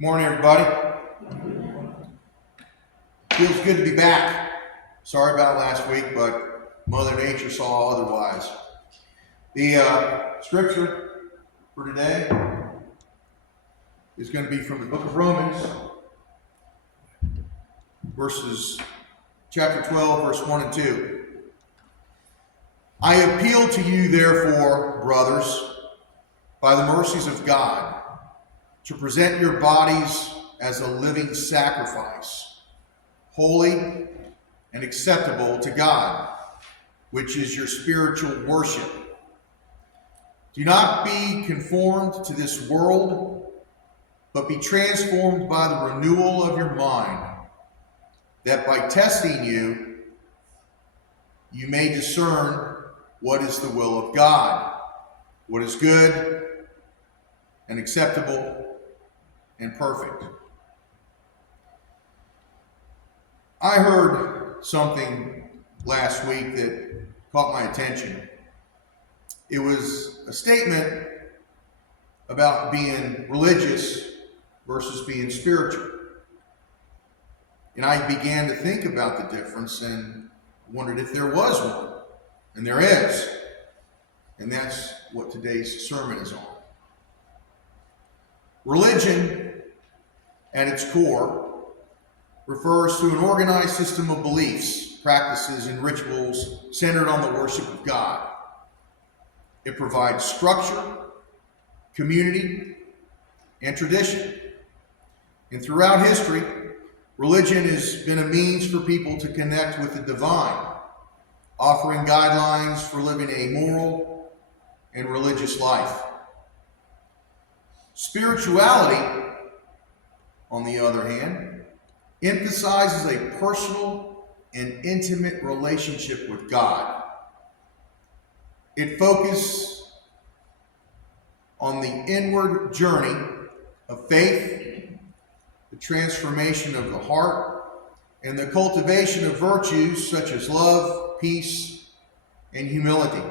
Morning, everybody. Feels good to be back. Sorry about last week, but Mother Nature saw otherwise. The scripture for today is going to be from the book of Romans, chapter 12, verse 1 and 2. I appeal to you, therefore, brothers, by the mercies of God, to present your bodies as a living sacrifice, holy and acceptable to God, which is your spiritual worship. Do not be conformed to this world, but be transformed by the renewal of your mind, that by testing you may discern what is the will of God, what is good and acceptable and perfect. I heard something last week that caught my attention. It was a statement about being religious versus being spiritual. And I began to think about the difference and wondered if there was one. And there is. And that's what today's sermon is on. Religion, at its core, refers to an organized system of beliefs, practices, and rituals centered on the worship of God. It provides structure, community, and tradition. And throughout history, religion has been a means for people to connect with the divine, offering guidelines for living a moral and religious life. Spirituality, on the other hand, emphasizes a personal and intimate relationship with God. It focuses on the inward journey of faith, the transformation of the heart, and the cultivation of virtues such as love, peace, and humility.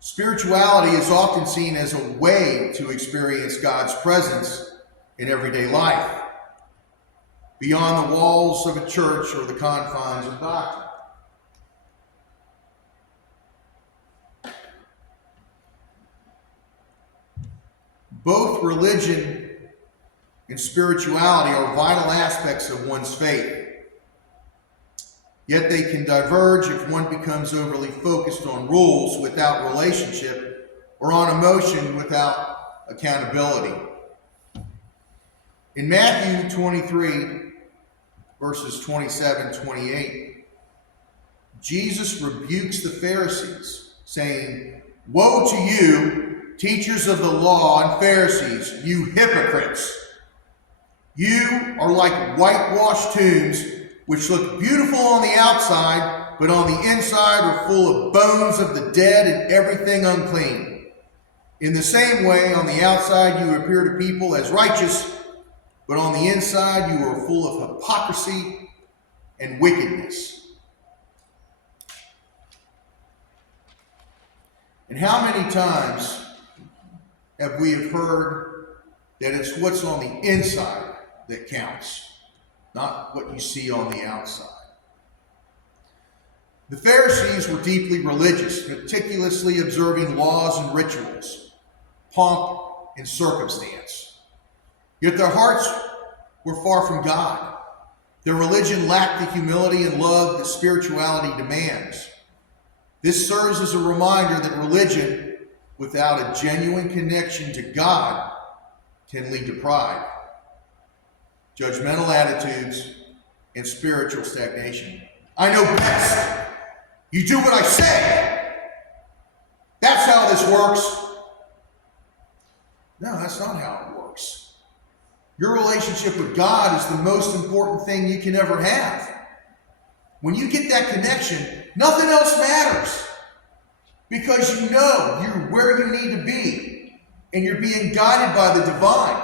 Spirituality is often seen as a way to experience God's presence in everyday life, beyond the walls of a church or the confines of doctrine. Both religion and spirituality are vital aspects of one's faith. Yet they can diverge if one becomes overly focused on rules without relationship or on emotion without accountability. In Matthew 23, verses 27-28, Jesus rebukes the Pharisees, saying, "Woe to you, teachers of the law and Pharisees, you hypocrites! You are like whitewashed tombs, which look beautiful on the outside, but on the inside are full of bones of the dead and everything unclean. In the same way, on the outside you appear to people as righteous, but on the inside you are full of hypocrisy and wickedness." And how many times have we heard that it's what's on the inside that counts, not what you see on the outside? The Pharisees were deeply religious, meticulously observing laws and rituals, pomp and circumstance. Yet their hearts were far from God. Their religion lacked the humility and love that spirituality demands. This serves as a reminder that religion without a genuine connection to God can lead to pride, judgmental attitudes, and spiritual stagnation. I know best. You do what I say. That's how this works. No, that's not how it works. Your relationship with God is the most important thing you can ever have. When you get that connection, nothing else matters, because you know you're where you need to be and you're being guided by the divine.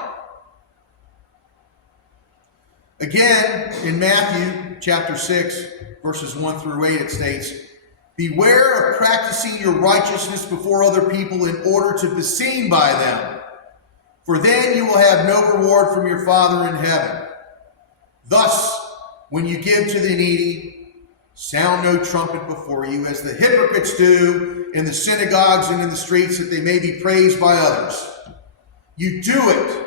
Again, in Matthew chapter 6, verses 1-8, it states, "Beware of practicing your righteousness before other people in order to be seen by them. for then you will have no reward from your Father in heaven. Thus, when you give to the needy, sound no trumpet before you, as the hypocrites do in the synagogues and in the streets, that they may be praised by others. You do it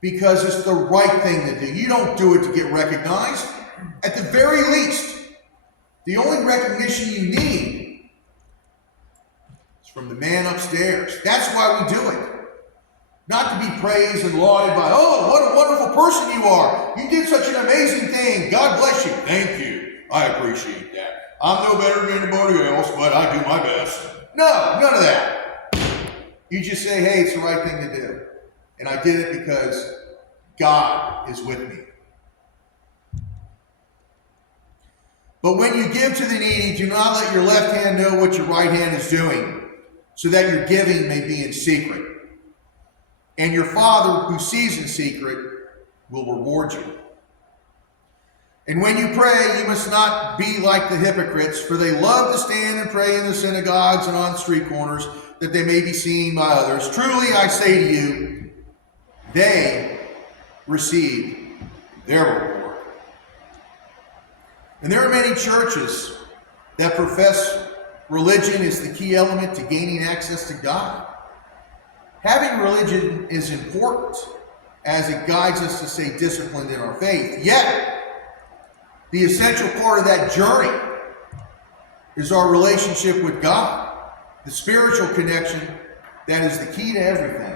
because it's the right thing to do. You don't do it to get recognized. At the very least, the only recognition you need is from the man upstairs. That's why we do it. Not to be praised and lauded by, oh, what a wonderful person you are. You did such an amazing thing. God bless you. Thank you. I appreciate that. I'm no better than anybody else, but I do my best. No, none of that. You just say, hey, it's the right thing to do. And I did it because God is with me. But when you give to the needy, do not let your left hand know what your right hand is doing, so that your giving may be in secret. And your Father who sees in secret will reward you. And when you pray, you must not be like the hypocrites, for they love to stand and pray in the synagogues and on street corners, that they may be seen by others. Truly, I say to you, they receive their reward. And there are many churches that profess religion is the key element to gaining access to God. Having religion is important as it guides us to stay disciplined in our faith. Yet, the essential part of that journey is our relationship with God, the spiritual connection that is the key to everything.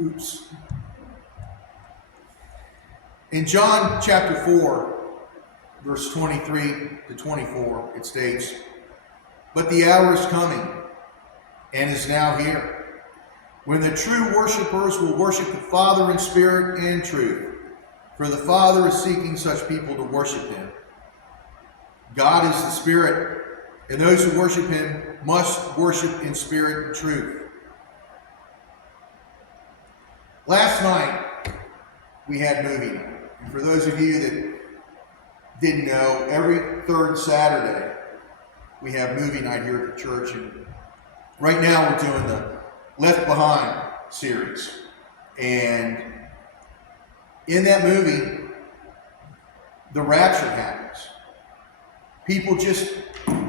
Oops. In John chapter 4, verse 23 to 24, it states, "But the hour is coming, and is now here, when the true worshipers will worship the Father in spirit and in truth, for the Father is seeking such people to worship him. God is the Spirit, and those who worship him must worship in spirit and truth." Last night, we had movie night. And for those of you that didn't know, every third Saturday, we have movie night here at the church. And right now, we're doing the Left Behind series. And in that movie, the rapture happens. People just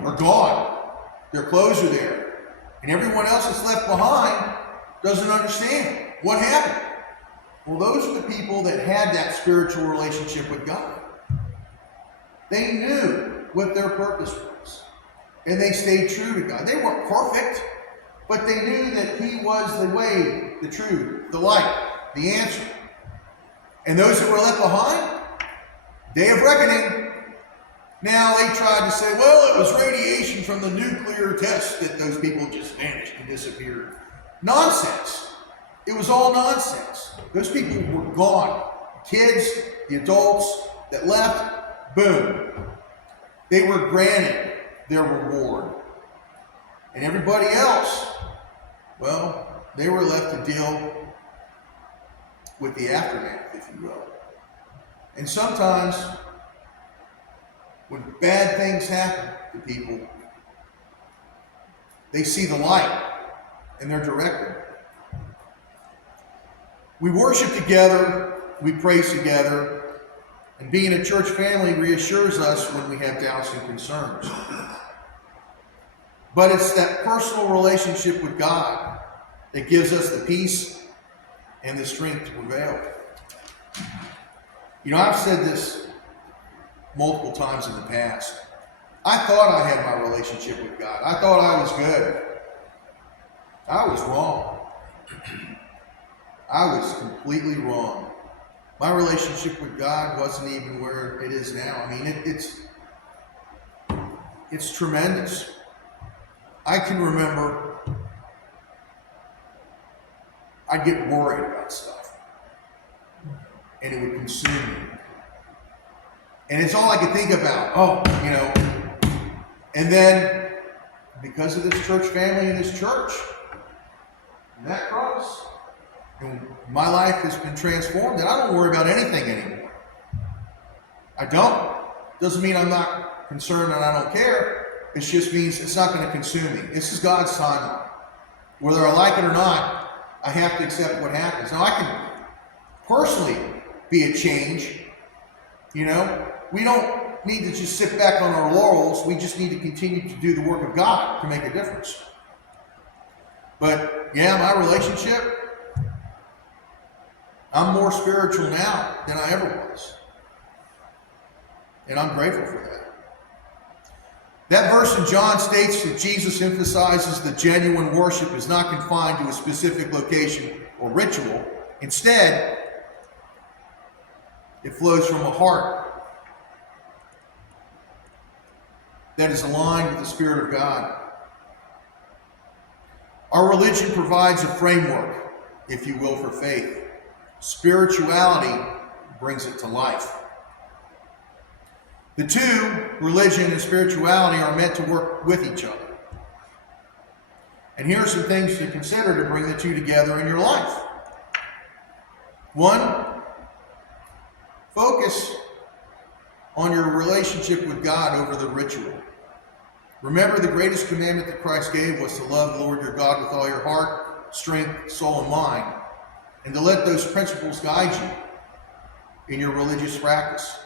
are gone. Their clothes are there. And everyone else that's left behind doesn't understand what happened. Well, those are the people that had that spiritual relationship with God. They knew what their purpose was, and they stayed true to God. They weren't perfect, but they knew that he was the way, the truth, the light, the answer. And those that were left behind, day of reckoning. Now they tried to say, well, it was radiation from the nuclear test that those people just vanished and disappeared. Nonsense. It was all nonsense. Those people were gone. Kids, the adults that left, boom. They were granted their reward. And everybody else, well, they were left to deal with the aftermath, if you will. And sometimes, when bad things happen to people, they see the light and they're directed. We worship together, we praise together, and being a church family reassures us when we have doubts and concerns. But it's that personal relationship with God that gives us the peace and the strength to prevail. You know, I've said this multiple times in the past. I thought I had my relationship with God. I thought I was good. I was wrong. I was completely wrong. My relationship with God wasn't even where it is now. I mean, it's tremendous. I can remember I'd get worried about stuff, and it would consume me. And it's all I could think about. Oh, you know. And then, because of this church family and this church, and that cross, And my life has been transformed, and I don't worry about anything anymore. I don't. Doesn't mean I'm not concerned and I don't care. It just means it's not going to consume me. This is God's timeline. Whether I like it or not, I have to accept what happens. Now, I can personally be a change. You know, we don't need to just sit back on our laurels. We just need to continue to do the work of God to make a difference. But yeah, my relationship, I'm more spiritual now than I ever was. And I'm grateful for that. That verse in John states that Jesus emphasizes that genuine worship is not confined to a specific location or ritual. Instead, it flows from a heart that is aligned with the Spirit of God. Our religion provides a framework, if you will, for faith. Spirituality brings it to life. The two, religion and spirituality, are meant to work with each other. And here are some things to consider to bring the two together in your life. One, focus on your relationship with God over the ritual. Remember, the greatest commandment that Christ gave was to love the Lord your God with all your heart, strength, soul, and mind, and to let those principles guide you in your religious practice.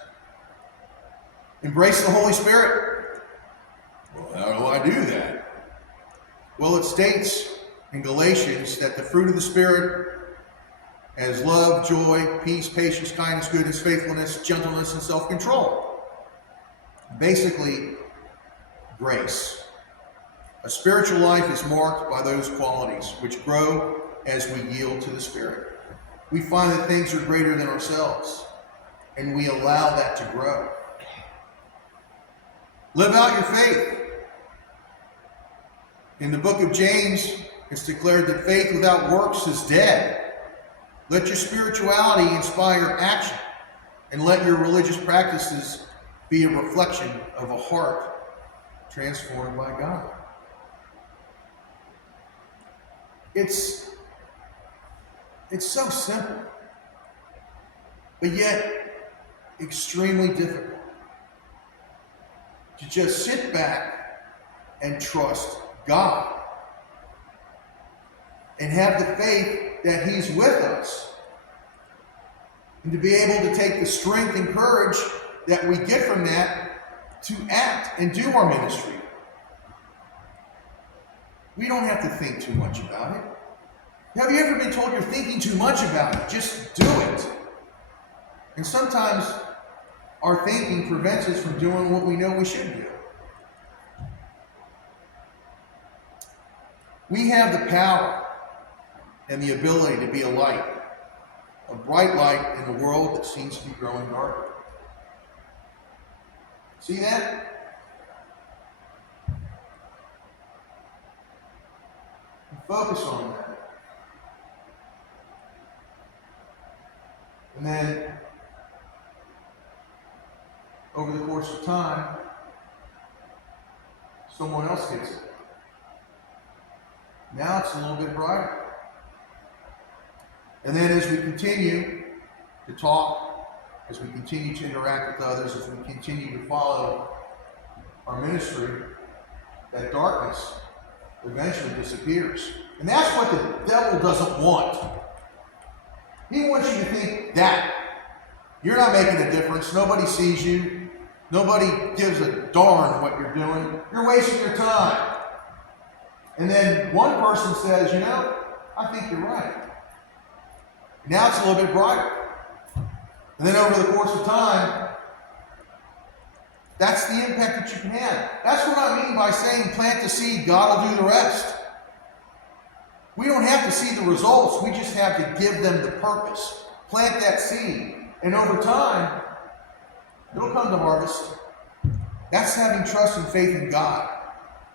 Embrace the Holy Spirit. Well, how do I do that? Well, it states in Galatians that the fruit of the Spirit is love, joy, peace, patience, kindness, goodness, faithfulness, gentleness, and self-control. Basically, grace. A spiritual life is marked by those qualities which grow as we yield to the Spirit. We find that things are greater than ourselves, and we allow that to grow. Live out your faith. In the book of James, it's declared that faith without works is dead. Let your spirituality inspire action, and let your religious practices be a reflection of a heart transformed by God. It's so simple, but yet extremely difficult to just sit back and trust God and have the faith that He's with us, and to be able to take the strength and courage that we get from that to act and do our ministry. We don't have to think too much about it. Have you ever been told you're thinking too much about it? Just do it. And sometimes our thinking prevents us from doing what we know we should do. We have the power and the ability to be a light, a bright light in a world that seems to be growing darker. See that? Focus on that. And then, over the course of time, someone else gets it. Now it's a little bit brighter. And then as we continue to talk, as we continue to interact with others, as we continue to follow our ministry, that darkness eventually disappears. And that's what the devil doesn't want. He wants you to think that you're not making a difference. Nobody sees you. Nobody gives a darn what you're doing. You're wasting your time. And then one person says, you know, I think you're right. Now it's a little bit brighter. And then over the course of time, that's the impact that you can have. That's what I mean by saying plant the seed, God will do the rest. We don't have to see the results. We just have to give them the purpose. Plant that seed. And over time, it'll come to harvest. That's having trust and faith in God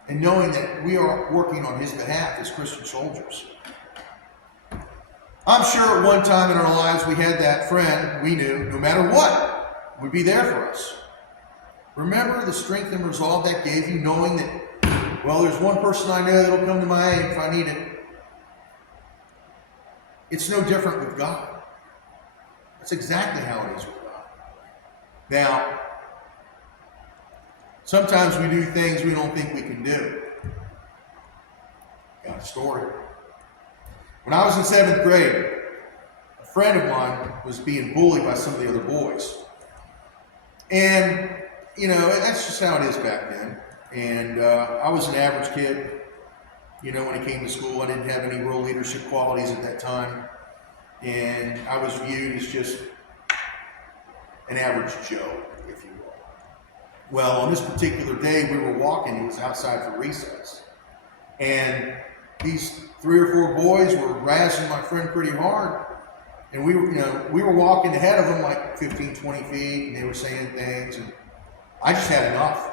and knowing that we are working on His behalf as Christian soldiers. I'm sure at one time in our lives we had that friend we knew, no matter what, would be there for us. Remember the strength and resolve that gave you, knowing that, well, there's one person I know that'll come to my aid if I need it. It's no different with God. That's exactly how it is with God. Now, sometimes we do things we don't think we can do. Got a story. When I was in 7th grade, a friend of mine was being bullied by some of the other boys. And, that's just how it is back then. And I was an average kid. When it came to school, I didn't have any real leadership qualities at that time. And I was viewed as just an average Joe, if you will. Well, on this particular day, we were walking. It was outside for recess. And these 3 or 4 boys were razzing my friend pretty hard. And we were walking ahead of them like 15, 20 feet, and they were saying things. And I just had enough.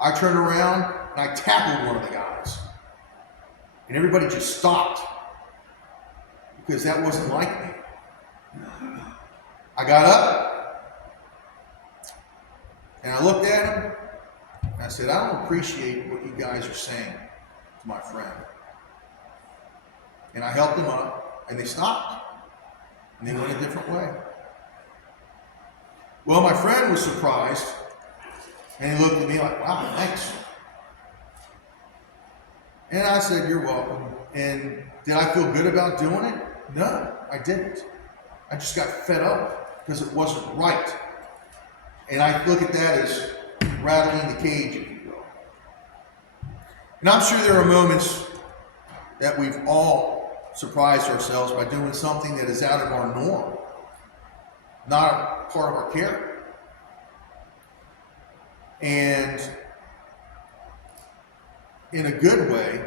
I turned around, and I tackled one of the guys. And everybody just stopped. Because that wasn't like me. I got up, and I looked at him, and I said, I don't appreciate what you guys are saying to my friend. And I helped them up, and they stopped. And they went a different way. Well, my friend was surprised, and he looked at me like, wow, thanks. And I said, you're welcome. And did I feel good about doing it? No, I didn't. I just got fed up because it wasn't right. And I look at that as rattling the cage, if you will. And I'm sure there are moments that we've all surprised ourselves by doing something that is out of our norm, not a part of our character. And in a good way,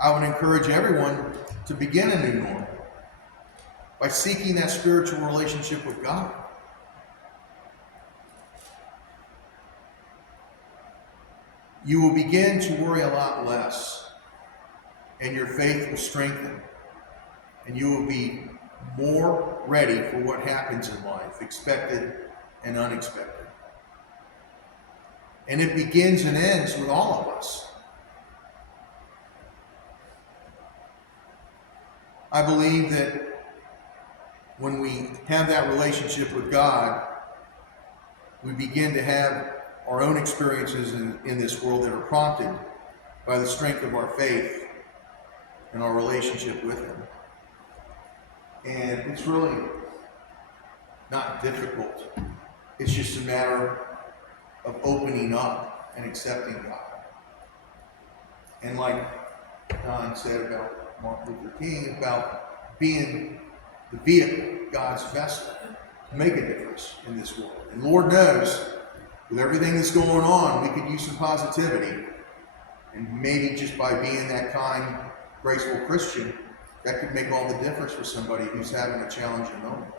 I would encourage everyone to begin a new norm by seeking that spiritual relationship with God. You will begin to worry a lot less, and your faith will strengthen, and you will be more ready for what happens in life, expected and unexpected. And it begins and ends with all of us. I believe that when we have that relationship with God, we begin to have our own experiences in this world that are prompted by the strength of our faith and our relationship with Him. And it's really not difficult. It's just a matter of opening up and accepting God. And like Don said about Martin Luther King, about being the vehicle, God's vessel, to make a difference in this world. And Lord knows, with everything that's going on, we could use some positivity. And maybe just by being that kind, graceful Christian, that could make all the difference for somebody who's having a challenging moment.